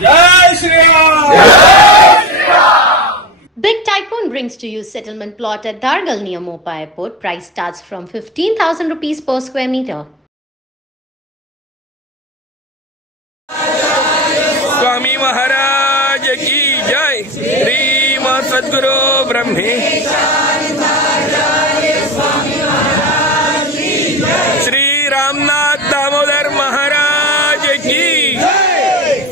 Jai Shriram. Big Tycoon brings to you settlement plot at Dargal near Mopa Airport. Price starts from 15,000 rupees per square meter. Swami Maharaj की जय। श्री सद्गुरु ब्रह्मे श्री रामनाथ दामोदर महाराज की,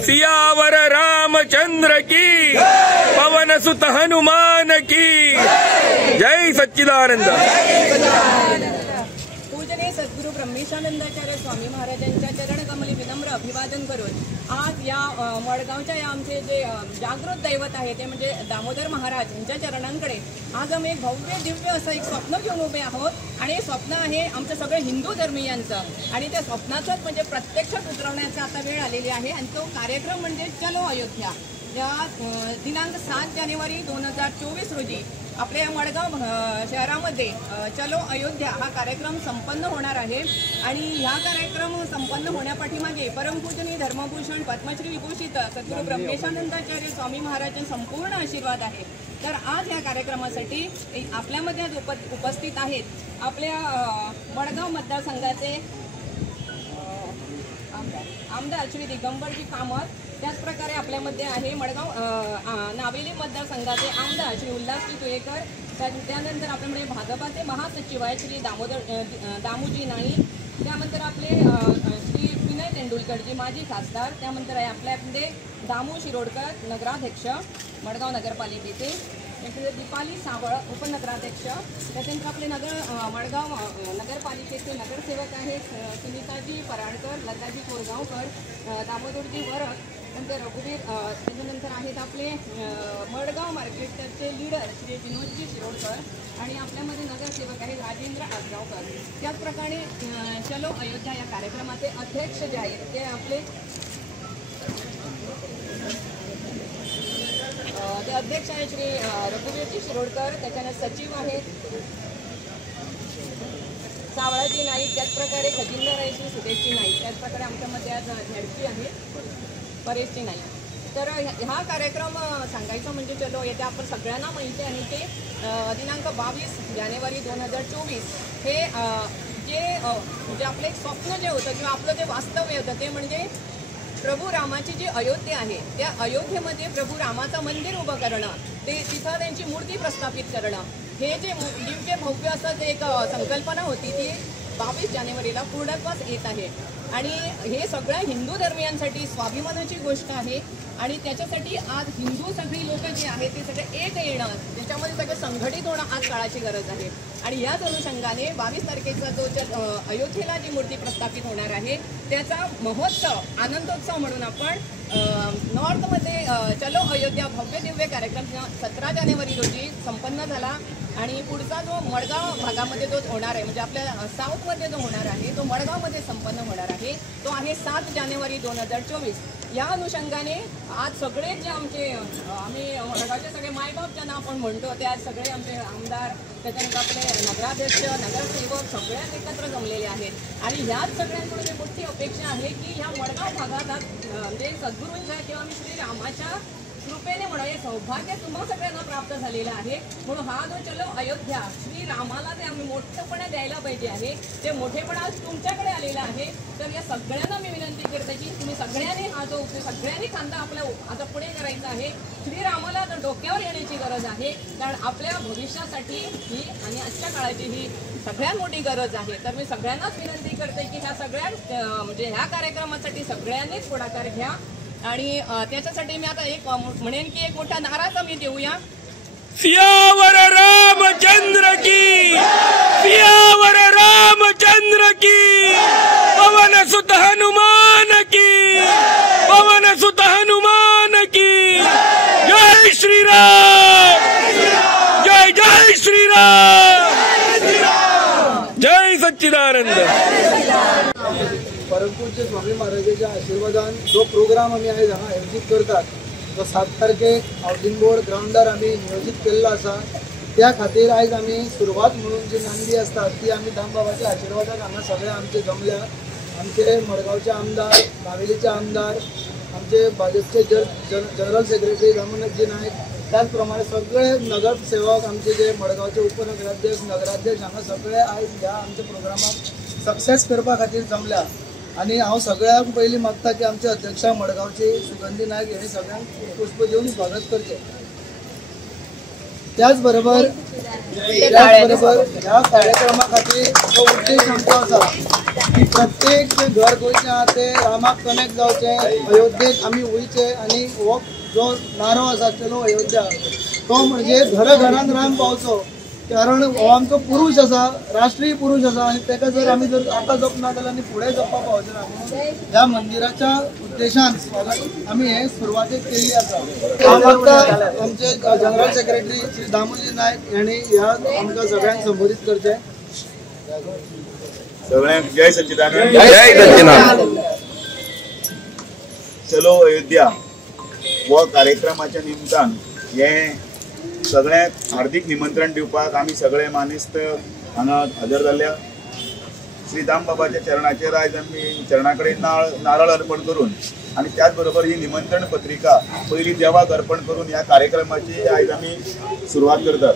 सियावर रामचंद्र की, पवन सुत हनुमान की जय। सच्चिदानंद। पूजनीय सद्गुरु ब्रह्मेशानंदाचार्य स्वामी महाराजांच्या चरणकमली विनम्र अभिवादन करून आज या मडगावच्या या आमचे जे जागृत दैवत आहे ते म्हणजे दामोदर महाराज यांच्या चरणांकडे आज आम्ही एक भव्य दिव्य असं एक स्वप्न घेऊन उभे आहोत। आणि हे स्वप्न आहे आमचं सगळं हिंदू धर्मीयांचं आणि त्या स्वप्नाचंच म्हणजे प्रत्यक्षात उतरवण्याचा आता वेळ आलेली आहे। आणि तो कार्यक्रम म्हणजे चलो अयोध्या। या दिनांक 7 जानेवारी 2024 रोजी आपल्या मडगाव शहरामध्ये चलो अयोध्या हा कार्यक्रम संपन्न होणार आहे। आणि ह्या कार्यक्रम संपन्न होण्यापाठीमागे परमपूजनीय धर्मभूषण पद्मश्री विभूषित सद्गुरू ब्रह्मेशानंदाचार्य स्वामी महाराजांचे संपूर्ण आशीर्वाद आहे। तर आज या कार्यक्रमासाठी आपल्यामध्ये आज उपस्थित आहेत आपल्या मडगाव मतदारसंघाचे आमदार श्री दिगंबरजी कामत। त्याचप्रकारे आपल्यामध्ये आहे मडगाव नावेली मतदारसंघाचे आमदार श्री उल्हासजी तुळेकर। त्यानंतर आपल्यामध्ये भाजपाचे महासचिव आहेत श्री दामूजी नाईक। त्यानंतर आपले श्री विनय तेंडुलकरजी माजी खासदार। त्यानंतर आहे आपल्यामध्ये दामू शिरोडकर नगराध्यक्ष मडगाव नगरपालिकेचे। त्यानंतर दीपाली सावळ उपनगराध्यक्ष। त्यानंतर आपले मडगाव नगरपालिकेचे नगरसेवक आहेत सुनीताजी पराडकर, लताजी कोरगावकर, दामोदरजी वरक, नंतर रघुवीर। त्याच्यानंतर आहेत आपले मडगाव मार्केटचे लीडर श्री विनोदजी शिरोडकर आणि आपल्यामध्ये नगरसेवक आहेत राजेंद्र आसगावकर। त्याचप्रकारे चलो अयोध्या या कार्यक्रमाचे अध्यक्ष जे आहेत ते आपले अध्यक्ष आहेत श्री रघुवीरजी शिरोडकर। त्याच्यानंतर सचिव आहेत सावळाजी नाईक। त्याचप्रकारे खजिनदार आहे श्री सुदेशजी नाईक। त्याचप्रकारे आमच्यामध्ये आज झेडपी आहे परेशजी नाईक। तर हा कार्यक्रम सांगायचं म्हणजे चलो येथे आपण सगळ्यांना माहिती आहे ते दिनांक 22 जानेवारी 2024 हे जे म्हणजे आपलं एक स्वप्न जे होतं किंवा आपलं जे वास्तव्य होतं ते म्हणजे प्रभू रामाची जी अयोध्या आहे त्या अयोध्येमध्ये प्रभू रामाचं मंदिर उभं करणं, ते तिथं त्यांची मूर्ती प्रस्थापित करणं, हे जे दिव्य भव्य असं एक संकल्पना होती ती 22 जानेवारीला पूर्णत्वास येत आहे। आणि हे सगळ्या हिंदू धर्मियांसाठी स्वाभिमानाची गोष्ट आहे। आणि त्याच्यासाठी आज हिंदू सगळी लोक जे आहेत ते सगळे एक येणं, त्याच्यामध्ये सगळं संघटित होणं आज काळाची गरज आहे। आणि याच अनुषंगाने 22 तारखेचा जो अयोध्येला जी मूर्ती प्रस्थापित होणार आहे त्याचा महोत्सव आनंदोत्सव म्हणून आपण नॉर्थमध्ये चलो अयोध्या भव्य दिव्य कार्यक्रम 17 जानेवारी रोजी संपन्न झाला। आणि पुढचा जो मडगाव भागामध्ये जो होणार आहे म्हणजे आपल्या साऊथमध्ये जो होणार आहे तो मडगावमध्ये संपन्न होणार आहे तो आहे 7 जानेवारी 2024। या अनुषंगाने आज सगळे जे आमचे आम्ही मडगावचे सगळे मायबाप ज्यांना आपण म्हणतो ते आज सगळे आमचे आमदार, त्याच्यानंतर आपले नगराध्यक्ष, नगरसेवक सगळ्यात एकत्र जमलेले आहेत। आणि ह्याच सगळ्यांकडून एक मोठी अपेक्षा आहे की ह्या मडगाव भागात म्हणजे सद्गुरूंच्या किंवा मी श्री रामाच्या कृपेने म्हणा हे सौभाग्य तुम्हा सगळ्यांना प्राप्त झालेलं आहे। म्हणून हा जो चलो अयोध्या श्री रामाला ते आम्ही मोठेपणा द्यायला पाहिजे आहे ते मोठेपणा आज तुमच्याकडे आलेलं आहे। तर या सगळ्यांना मी विनंती करते की तुम्ही सगळ्यांनी हा जो सगळ्यांनी खांदा आपल्या आता पुढे करायचा आहे। श्रीरामाला तर डोक्यावर येण्याची गरज आहे कारण आपल्या भविष्यासाठी ही आणि आजच्या काळाची ही सगळ्यात मोठी गरज आहे। तर मी सगळ्यांनाच विनंती करते की ह्या सगळ्या म्हणजे ह्या कार्यक्रमासाठी सगळ्यांनीच पुढाकार घ्या। आणि त्याच्यासाठी मी आता एक म्हणेन की एक मोठा नाराज आम्ही देऊया। सियावर रामचंद्र की, सियावर रामचंद्र की, पवन सुत हनुमान की, पवन सुत हनुमान की जय श्रीराम, जय जय श्रीराम, जय सच्चिदानंद। परमपूज्य स्वामी महाराजांच्या आशीर्वादान जो प्रोग्राम आम्ही आज हांगा आयोजित करतात तो 7 तारखेक हावसिंग बोर्ड ग्राउंडार आम्ही नियोजित केल्लो आसा। त्या खातीर आज आम्ही सुरवात म्हणून जी नांदी आसता ती आम्ही दामबाबाच्या आशीर्वादान हांगा सगळे आमचे जमल्या। आमचे मडगावचे आमदार, नावेलीचे आमदार, आमचे भाजपचे जनरल सेक्रेटरी रामनाथजी नाईक, त्याचप्रमाणे सगळे नगरसेवक, आमचे जे मडगावचे उपनगराध्यक्ष, नगराध्यक्ष हांगा सगळे आयज ह्या आमच्या प्रोग्रामाक सक्सेस करपा खातीर जमल्या. आणि हांव सगळ्यांक पयलीं मागता की आमचे अध्यक्षा मडगावची सुगंधी नायक हेणी सगळ्यांक पुष्प दिवन स्वागत करचें. त्याच बरोबर ह्या कार्यक्रमा खातीर तो उद्देश आमचो आसा की प्रत्येक जे घर गोंयचें आहा ते रामाक कनेक्ट जावचें, अयोध्येक आमी वयचे आनी हो जो नारो आसा चलो अयोध्या तो म्हणजे घराघरान राम पावचो. कारण हो आमचो पुरुश आसा, राष्ट्रीय पुरुष आसा आनी ताका जर आमी जर आतां जपना जाल्यार आमी फुडें जपपाक पावचे ना. म्हणून ह्या मंदिराच्या उद्देशान आमी हे सुरवातेक केल्ली आसा. आमचे जनरल सेक्रेटरी श्री दामोजी नायक यांनी ह्या आमकां सगळ्यांक संबोधीत करचें. सगळ्यांक जय सच्चिदानंद. जय सच्चिदानंद. चलो अयोध्या व कार्यक्रमाच्या निमतान हे सगळ्यांक हार्दिक निमंत्रण दिवपाक आमी सगळे मानेस्त हांगा हजर जाल्ल्या. श्री दाम बाबाच्या चरणाचेर आयज आमी चरणा कडेन नारळ अर्पण करून आणि त्याच बरोबर ही निमंत्रण पत्रिका पयली देवाक अर्पण करून ह्या कार्यक्रमाची आयज आमी सुरवात करतात.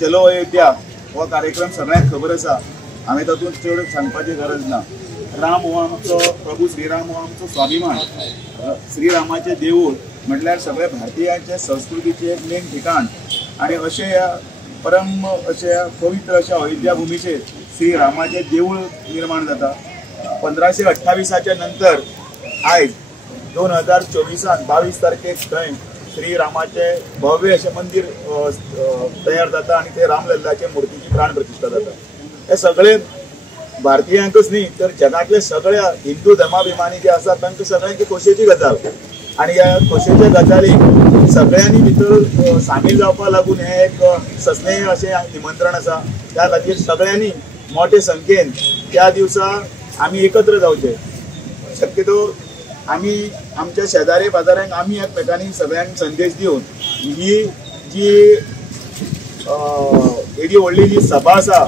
चलो अयोध्या हो कार्यक्रम सगळ्यांक खबर आसा, हांवें तातूंत चड सांगपाची गरज ना. राम हो आमचो प्रभू श्रीराम हो आमचो स्वाभिमान. श्रीरामाचें देवूळ म्हटल्यार सगळे भारतीयांचे संस्कृतीचे एक मेन ठिकाण आणि अशें ह्या परम अशा पवित्र अशा अयोध्या भुमीचेर श्रीरामाचें देवूळ निर्माण जाता. 1528 नंतर आयज 2024 22 तारखेक थंय श्रीरामाचें भव्य अशें मंदिर तयार जाता आणि ते रामलल्लाचे मुर्तीची प्राण प्रतिश्ठा जाता. हे सगळे भारतीयांकच न्ही तर जगातले सगळ्या हिंदू धर्माभिमानी जे आसा तांकां सगळ्यांची खोशेची गजाल. आणि ह्या खोशेच्या गजालीक सगळ्यांनी भितर सामील जावपा लागून हे एक सस्नेह अशें निमंत्रण आसा. त्या खातीर सगळ्यांनी मोठे संख्येन त्या दिवसा आमी एकत्र जावचे. शक्यतो आमी आमच्या शेजारी बाजारांक आमी एकमेकांनी सगळ्यांक संदेश दिवन ही जी एडी व्हडली जी सभा आसा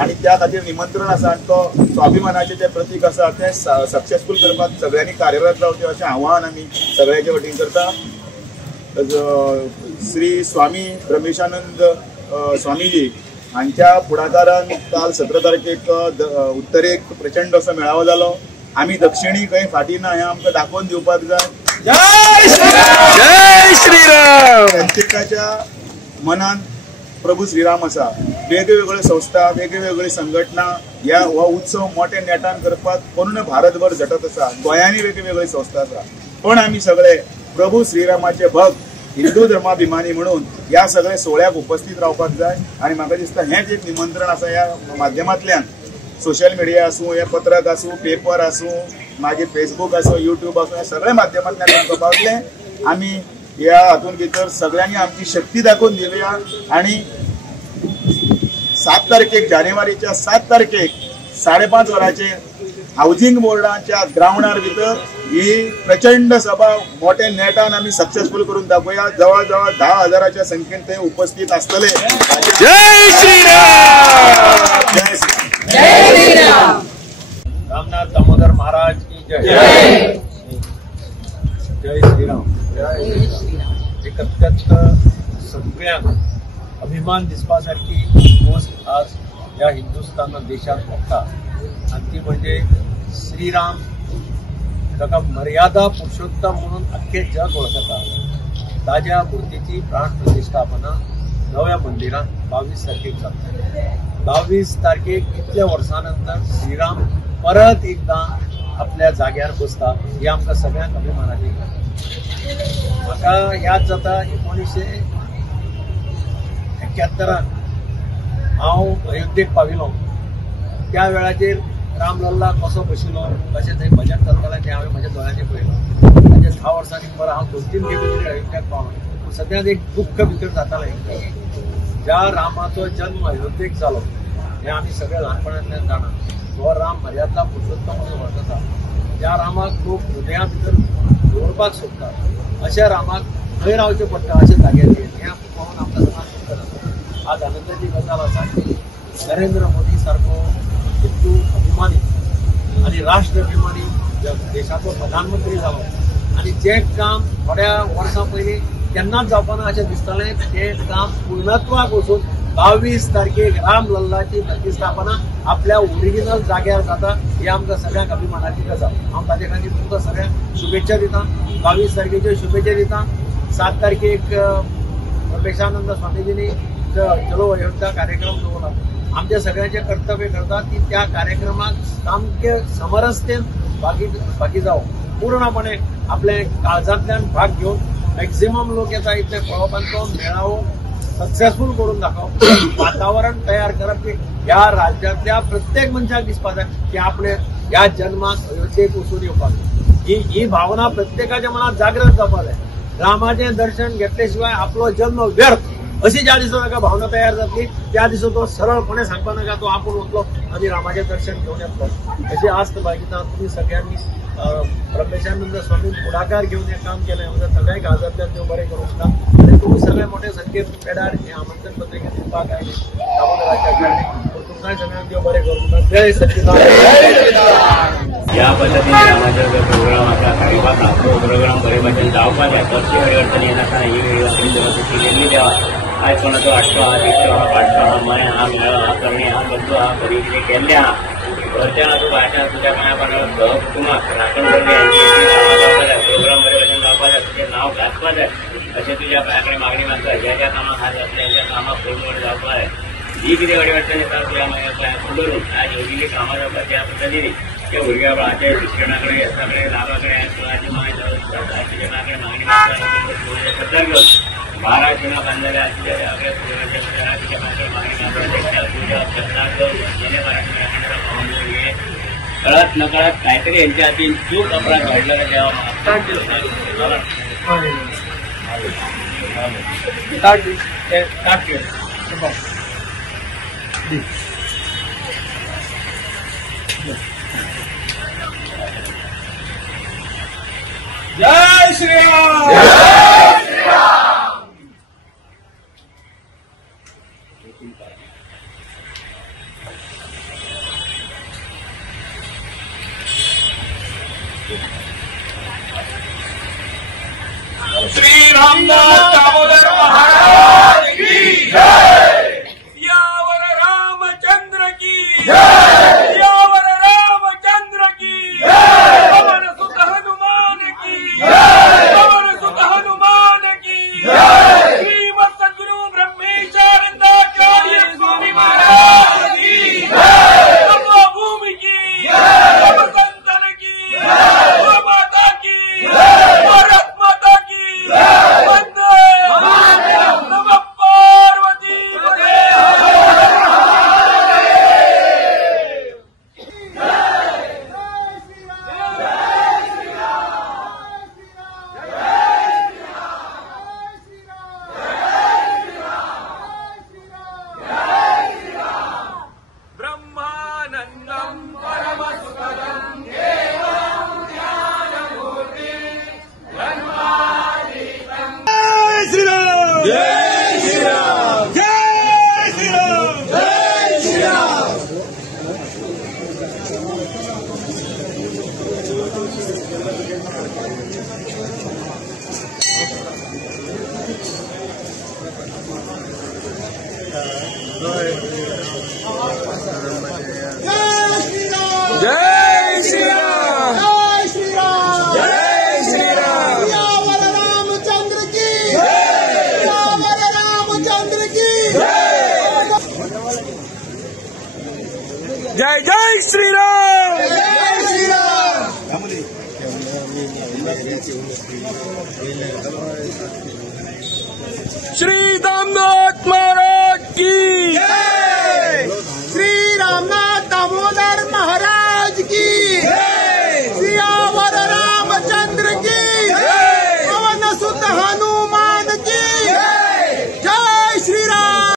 आणि त्या खातीर निमंत्रण आसा आणि तो स्वाभिमानाचें जें प्रतीक आसा तें सक्सेसफूल करपाक सगळ्यांनी कार्यरत रावचें अशें आव्हान आमी सगळ्याचे वतीन करता. श्री स्वामी ब्रह्मेशानंद स्वामीजी हांच्या फुडाकारान काल 17 तारखेक उत्तरेक प्रचंड असो मेळावो जालो. आमी दक्षिणी खंय फाटी ना हें आमकां दाखोवन दिवपाक जाय. जय श्रीराम. जय श्रीराम. प्रत्येकाच्या मनान प्रभू श्रीराम आसा. वेगवेगळ्यो संस्था वेगवेगळ्यो संघटना ह्या हो उत्सव मोठ्या नेटान करपाक पूर्ण भारतभर झटत आसा. गोंयांनी वेगवेगळ्यो संस्था आसा पण आमी सगळे प्रभू श्रीरामाचे भक्त हिंदू धर्माभिमानी म्हणून ह्या सगळ्या सोहळ्याक उपस्थित रावपाक जाय. आणि म्हाका दिसता हेंच एक निमंत्रण आसा ह्या माध्यमांतल्यान. सोशल मिडिया आसूं, हे पत्रक आसूं, पेपर आसूं, मागीर फेसबूक आसूं, यूट्यूब आसूं, हे सगळ्या माध्यमांतल्यान आमकां पावतलें. आमी ह्या हातून भितर सगळ्यांनी आमची शक्ती दाखोवन दिवया आणि 7 तारखेक जानेवारीच्या 7 तारखेक 5:30 वरांचेर हाऊसिंग बोर्डाच्या ग्राउंडार भितर ही प्रचंड सभा मोठ्या नेटान आमी सक्सेसफूल करून दाखोवया. जवळ जवळ 10,000च्या संख्येन ते उपस्थित आसतले. जय श्रीराम. जय श्री जय श्रीराम. रामनाथ दामोदर महाराज की जय. जय श्रीराम. एकत्यात सगळ्यांक अभिमान दिसपा सारखी गोष्ट आज या हिंदुस्थान देशात घडटा आणि ती म्हणजे श्रीराम ताका मर्यादा पुरुषोत्तम म्हणून अख्खे जग वळखता. ताज्या मूर्तीची प्राण प्रतिष्ठापना नव्या मंदिरात 22 तारखेक जाता. 22 तारखेक इतल्या वर्सांनंतर श्रीराम परत एकदा आपल्या जाग्यार बसता ही आमकां सगळ्यांक अभिमानाची गजाल. म्हाका याद जाता 1971 हांव अयोध्येक पाविलो. त्या वेळाचेर रामलल्ला कसो बशिलो कशें थंय भजन चलतालें तें हांवें म्हज्या दोळ्यांनी पळयलां. ताचे 10 वर्सांनी परत हांव 2-3 खेपे तरी अयोध्येक पावलो. पूण सद्याक एक दुख्ख भितर जातालें. ज्या रामाचो जन्म अयोध्येक जालो हें आमी सगळे ल्हानपणांतल्यान जाणा. तो राम मर्यादा पुरुषोत्तम म्हणून वळखता. ज्या रामाक लोक हृदया भितर दवरपाक सोदतात अशा रामाक खंय रावचें पडटा अशें जाग्यार हें पळोवन आमकां समाज करता. आज आनंदाची गजाल आसा की नरेंद्र मोदी सारको हिंदू अभिमानी आणि आणि राष्ट्रभिमानी देशाचो प्रधानमंत्री जालो आणि जे काम थोड्या वर्सां पयलीं केन्नाच जावपाना अशें दिसतालें तें काम पूर्णत्वाक वचून 22 तारखेक रामलल्लाची प्रतिस्थापना आपल्या ओरिजिनल जाग्यार जाता ही आमकां सगळ्यांक अभिमानाची गजाल. हांव ताचे खातीर तुमकां सगळ्यांक शुभेच्छा दितां. 22 तारखेच्यो शुभेच्छा दितां. 7 तारखेक ब्रह्मेशानंद स्वामीजींनी चलो अयोध्या कार्यक्रम दवरला. आमच्या सगळ्यांचे कर्तव्य करता की त्या कार्यक्रमाक सामके समरसतेन भागी जावं. पूर्णपणे आपले काळजांतल्यान भाग घेवन मॅक्झिमम लोक येता इतले पळोवपाचो मेळावो सक्सेसफुल करून दाखव वातावरण तयार करप की ह्या राज्यातल्या प्रत्येक मनशाक दिसपा जाय की आपले ह्या जन्माक अयोध्येक वचून येवपाक ही भावना प्रत्येकाच्या मनात जागृत जावपा जाय. रामाचें दर्शन घेतले शिवाय आपलो जन्म व्यर्थ अशी ज्या दिसा ताका भावना तयार जातली त्या दिसा तो सरळपणे सांगपा नाका तो आपूण वतलो आनी रामाचें दर्शन घेवन येतलो. अशी आस्त बाळगिता. तुम्ही सगळ्यांनी ब्रह्मेशानंद स्वामी पुढाकार घेऊन हे काम केलंय. म्हणजे सगळ्या काळजातल्यान देव बरें करूं शकता. आणि तुम्ही सगळे मोठे संख्येत पेडार हे आमंत्रण पत्रिकेत दिवपाक आयले दामोदराच्या आचार्य तुमकांय सगळ्यांक देव बरें करूं शकता. जय सच्चिदानंद. या पद्धतीने रामाच्या जो प्रोग्राम आपला कार्यक्रम तो प्रोग्राम बरे भाशेन जावपाक जाय. कसली अडचण येनासतना ही वेळ आपण देवाची केल्ली देवा. आयज कोणाचो आठटो आहा दिसतो आहा पाडटो आहा मय आहा मेळ आहा करणे आहा बद्दो आहा बरी कितें केल्लें आहा घरच्यान आसूं भायच्यान तुज्या पांया पाडा कुटुंबाक राखण करणे यांची जावपा जाय. प्रोग्राम बरे भाशेन जावपा जाय. तुजें नांव घातपा जाय अशें तुज्या पांया कडेन मागणी मागता. ज्या ज्या कामाक हात घातले त्या कामाक पूर्ण जावपा जाय. जी कितें अडचण येता तुज्या पांयाक धरून आज योगिल्ली कामां जावपाक त्या पद्दतीन त्या भुरग्या बाळाच्या शिक्षणाकडे याच्याकडे लाभाकडे तुझी माय तुझ्या मागणे मागणी मागता घेऊन 12 शिना बांधलेल्या असलेल्या आपल्या तुझ्या मागे मागणी मागता तुझ्या गेल्या मराठी कळत नकळत काहीतरी यांच्या हाती चूक अपराध घडलेला जेव्हा जय श्रीराम. श्री रामदास दामोदर महाराज की जय. यावर रामचंद्र की जय. यावर रामचंद्र की जय. पवन सुत हनुमान की जय. पवन सुत हनुमान की जय. श्रीमद सद्गुरु ब्रह्मेशानंदाचार्य स्वामी महाराज की जय. भूमि की जय. संतन की जय. माता की जय. भारत माता की वंदे नमः पार्वती ब्रह्मानंदं परमसुखदं देवं ज्ञानमूर्ति जय श्रीराम. जय श्रीराम. जय श्रीराम. जय श्रीराम. जय श्रीराम. जय श्रीराम. जय श्रीराम. यावर रामचंद्र की जय. यावर रामचंद्र की जय. जय जय श्रीराम. जय श्रीराम. श्री दामोदर